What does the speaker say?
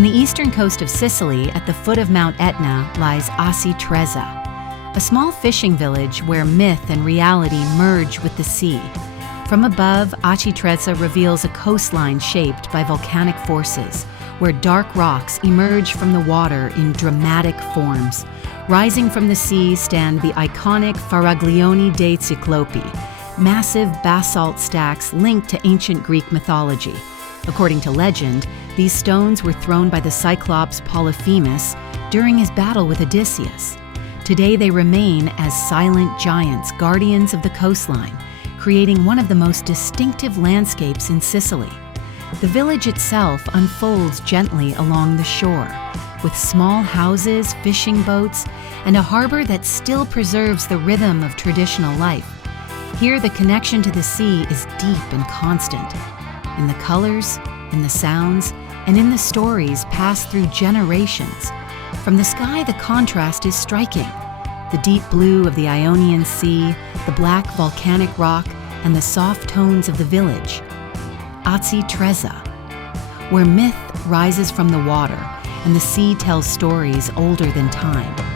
On the eastern coast of Sicily, at the foot of Mount Etna, lies Aci Trezza, a small fishing village where myth and reality merge with the sea. From above, Aci Trezza reveals a coastline shaped by volcanic forces, where dark rocks emerge from the water in dramatic forms. Rising from the sea stand the iconic Faraglioni dei Ciclopi, massive basalt stacks linked to ancient Greek mythology. According to legend, these stones were thrown by the Cyclops Polyphemus during his battle with Odysseus. Today they remain as silent giants, guardians of the coastline, creating one of the most distinctive landscapes in Sicily. The village itself unfolds gently along the shore, with small houses, fishing boats, and a harbor that still preserves the rhythm of traditional life. Here, the connection to the sea is deep and constant. In the colors, in the sounds, and in the stories passed through generations. From the sky, the contrast is striking. The deep blue of the Ionian Sea, the black volcanic rock, and the soft tones of the village. Aci Trezza, where myth rises from the water and the sea tells stories older than time.